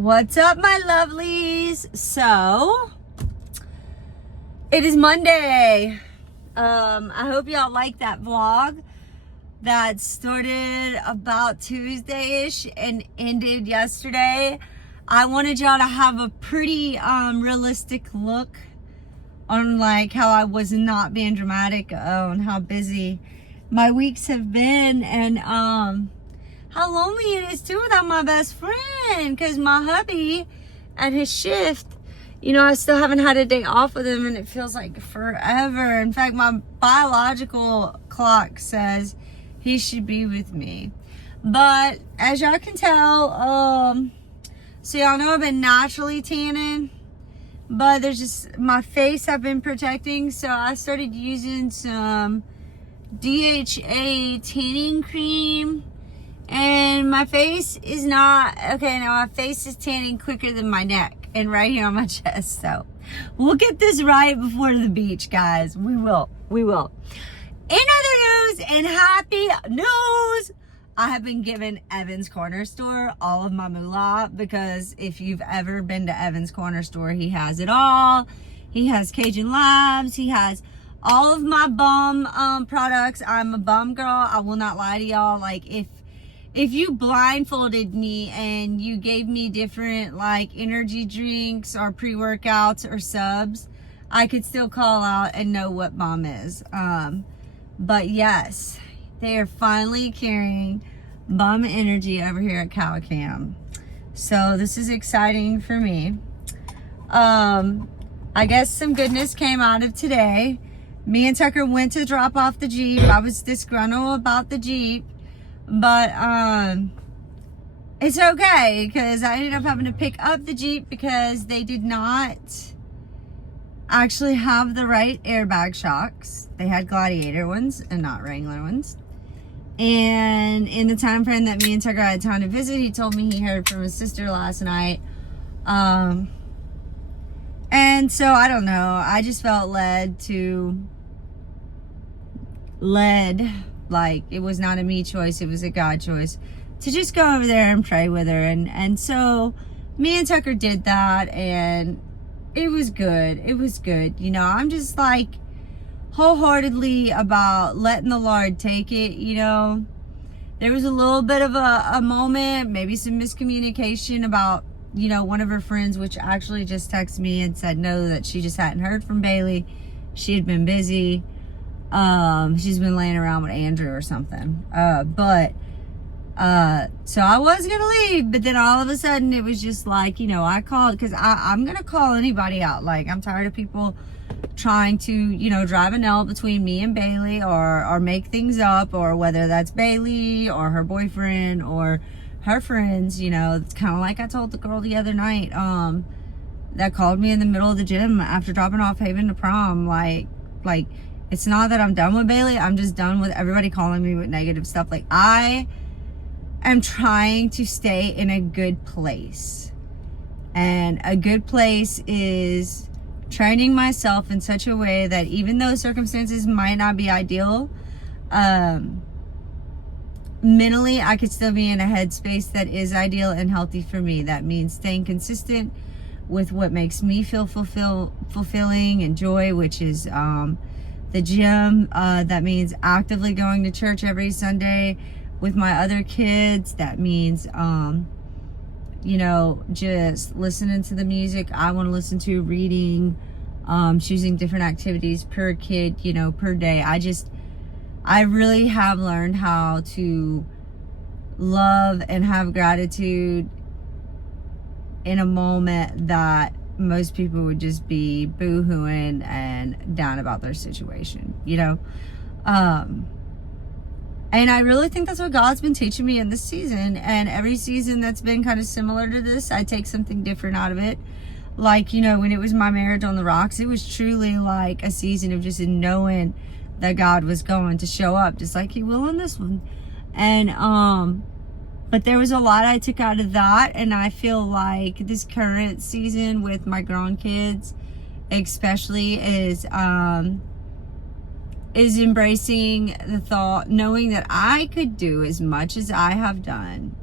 What's up, my lovelies? So, it is Monday. I hope y'all like that vlog that started about Tuesday-ish and ended yesterday. I wanted y'all to have a pretty realistic look on like how I was not being dramatic on how busy my weeks have been, and how lonely it is too without my best friend, because my hubby at his shift, you know, I still haven't had a day off with him and it feels like forever. In fact, my biological clock says he should be with me. But as y'all can tell, so y'all know I've been naturally tanning, but there's just my face I've been protecting, so I started using some DHA tanning cream. And my face is not, okay, now my face is tanning quicker than my neck and right here on my chest. So we'll get this right before the beach, guys. We will. In other news and happy news, I have been given Evan's Corner Store all of my moolah, because if you've ever been to Evan's Corner Store, he has it all. He has Cajun Labs. He has all of my bum products. I'm a bum girl. I will not lie to y'all. Like, if you blindfolded me and you gave me different like energy drinks or pre-workouts or subs, I could still call out and know what bomb is. But yes, they are finally carrying bum energy over here at Cowcam. So this is exciting for me. I guess some goodness came out of today. Me and Tucker went to drop off the Jeep. I was disgruntled about the Jeep, but it's okay, because I ended up having to pick up the Jeep because they did not actually have the right airbag shocks. They had Gladiator ones and not Wrangler ones. And in the time frame that me and Tucker had time to visit, he told me he heard from his sister last night. And so I don't know, I just felt led, like it was not a me choice, it was a God choice, to just go over there and pray with her. And so me and Tucker did that, and it was good. You know, I'm just like wholeheartedly about letting the Lord take it. You know, there was a little bit of a moment, maybe some miscommunication about, you know, one of her friends, which actually just texted me and said no, that she just hadn't heard from Bailey. She had been busy. She's been laying around with Andrew or something. So I was gonna leave, but then all of a sudden it was just like, you know, I called, because I'm gonna call anybody out. Like, I'm tired of people trying to, you know, drive a nail between me and Bailey, or make things up, or whether that's Bailey or her boyfriend or her friends. You know, it's kind of like I told the girl the other night, that called me in the middle of the gym after dropping off Haven to prom. Like, it's not that I'm done with Bailey. I'm just done with everybody calling me with negative stuff. Like, I am trying to stay in a good place. And a good place is training myself in such a way that even though circumstances might not be ideal, mentally I could still be in a headspace that is ideal and healthy for me. That means staying consistent with what makes me feel fulfilling and joy, which is the gym. That means actively going to church every Sunday with my other kids. That means, you know, just listening to the music I want to listen to, reading, choosing different activities per kid, you know, per day. I really have learned how to love and have gratitude in a moment that most people would just be boo-hooing and down about their situation, you know? And I really think that's what God's been teaching me in this season. And every season that's been kind of similar to this, I take something different out of it. Like, you know, when it was my marriage on the rocks, it was truly like a season of just knowing that God was going to show up, just like he will on this one. And, but there was a lot I took out of that, and I feel like this current season with my grown kids especially is embracing the thought, knowing that I could do as much as I have done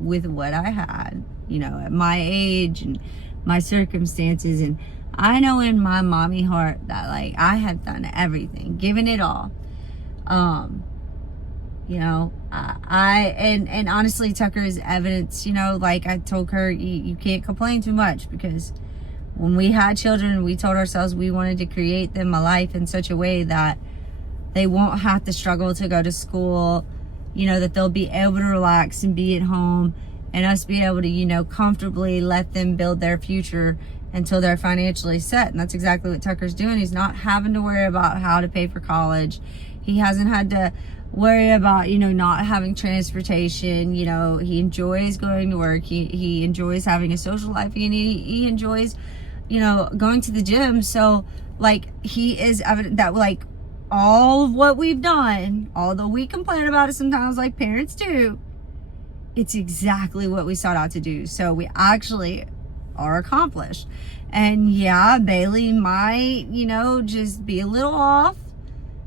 with what I had. you know, at my age and my circumstances. And I know in my mommy heart that like I have done everything, given it all. You know, and honestly, Tucker is evidence, you know, like I told her, you can't complain too much, because when we had children, we told ourselves we wanted to create them a life in such a way that they won't have to struggle to go to school, you know, that they'll be able to relax and be at home, and us be able to, you know, comfortably let them build their future until they're financially set. And that's exactly what Tucker's doing. He's not having to worry about how to pay for college. He hasn't had to worry about, you know, not having transportation. You know, he enjoys going to work. He enjoys having a social life, and he enjoys, you know, going to the gym. So like, he is evident that like all of what we've done, although we complain about it sometimes like parents do, it's exactly what we sought out to do. So we actually are accomplished. And yeah, Bailey might, you know, just be a little off,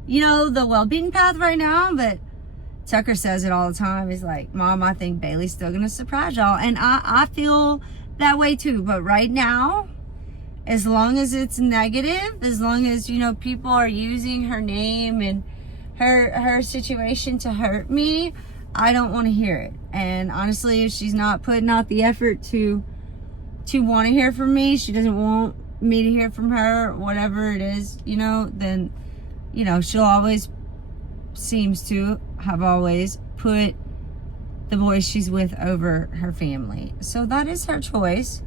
you know, the well-being path right now, but Tucker says it all the time. He's like, Mom, I think Bailey's still gonna surprise y'all. And I feel that way too. But right now, as long as it's negative, as long as, you know, people are using her name and her situation to hurt me, I don't want to hear it. And honestly, if she's not putting out the effort to want to hear from me, she doesn't want me to hear from her, whatever it is, you know, then, you know, she'll always, seems to have always put the boys she's with over her family. So that is her choice.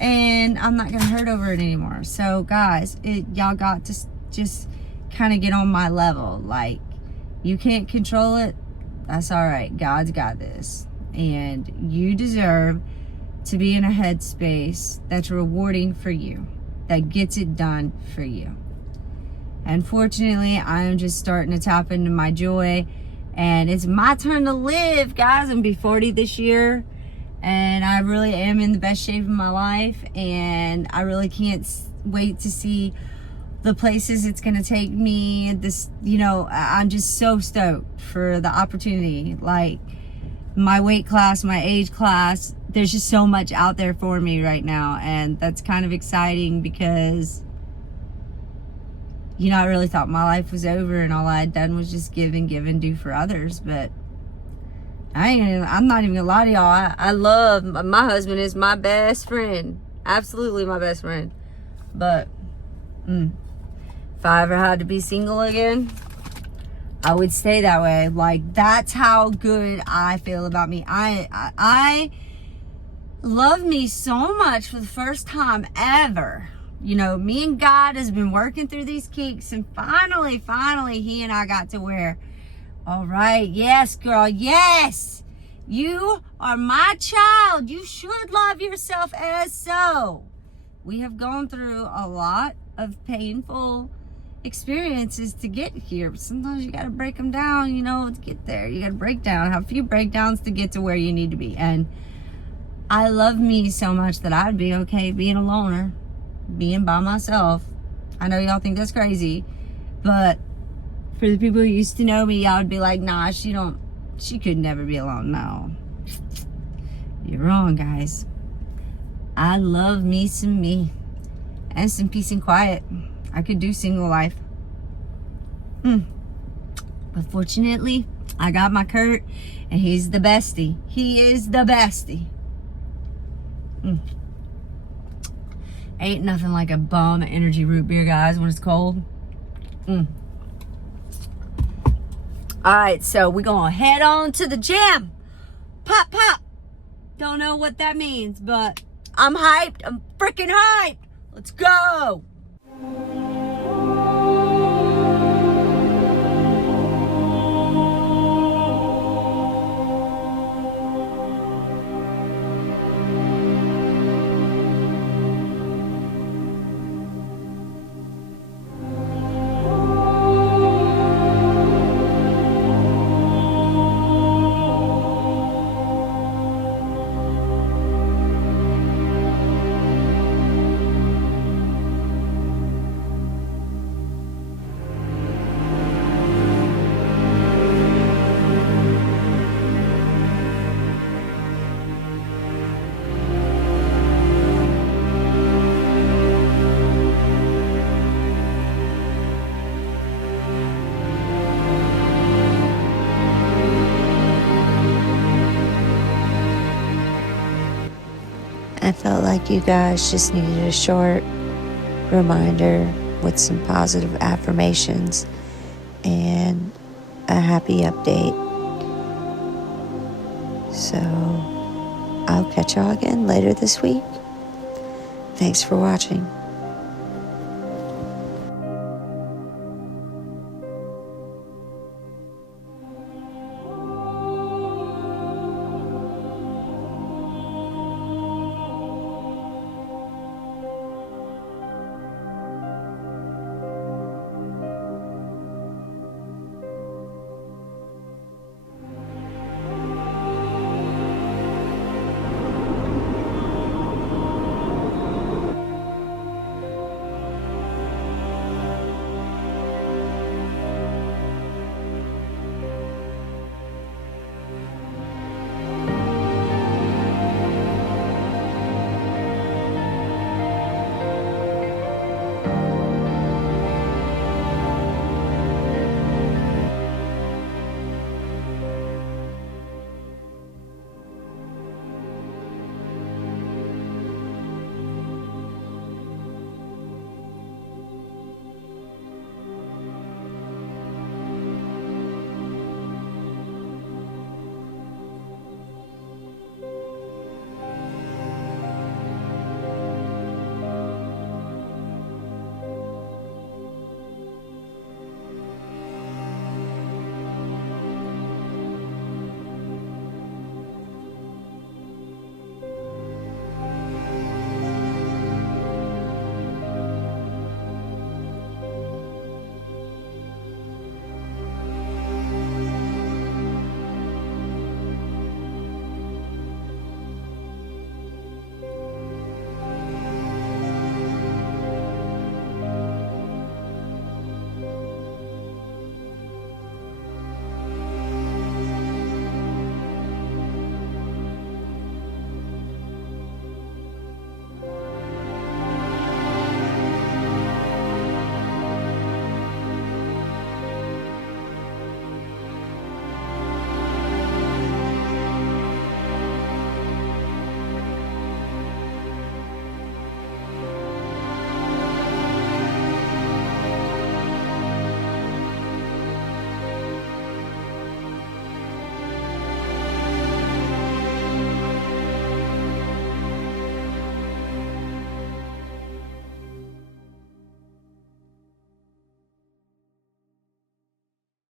And I'm not gonna hurt over it anymore. So guys, y'all got to just kind of get on my level. Like, you can't control it, that's all right. God's got this. And you deserve to be in a headspace that's rewarding for you, that gets it done for you. And fortunately, I am just starting to tap into my joy, and it's my turn to live, guys. I'm gonna be 40 this year, and I really am in the best shape of my life, and I really can't wait to see the places it's gonna take me. This, you know, I'm just so stoked for the opportunity. Like, my weight class, my age class, there's just so much out there for me right now, and that's kind of exciting because, you know, I really thought my life was over and all I had done was just give and do for others. But I'm not even gonna lie to y'all. I love, my husband is my best friend. Absolutely my best friend. But if I ever had to be single again, I would stay that way. Like, that's how good I feel about me. I love me so much for the first time ever. You know, me and God has been working through these kinks, and finally, he and I got to where, all right, yes, girl, yes, you are my child. You should love yourself as so. We have gone through a lot of painful experiences to get here, but sometimes you got to break them down, you know, to get there. You got to break down, have a few breakdowns to get to where you need to be. And I love me so much that I'd be okay being a loner, being by myself. I know y'all think that's crazy, but for the people who used to know me, y'all would be like, nah, she could never be alone. No, you're wrong, guys. I love me some me and some peace and quiet. I could do single life. But fortunately, I got my Kurt, and he's the bestie. He is the bestie. Ain't nothing like a bomb energy root beer, guys, when it's cold. All right, so we're gonna head on to the gym. Pop, pop. Don't know what that means, but I'm hyped. I'm freaking hyped. Let's go. I felt like you guys just needed a short reminder with some positive affirmations and a happy update. So I'll catch y'all again later this week. Thanks for watching.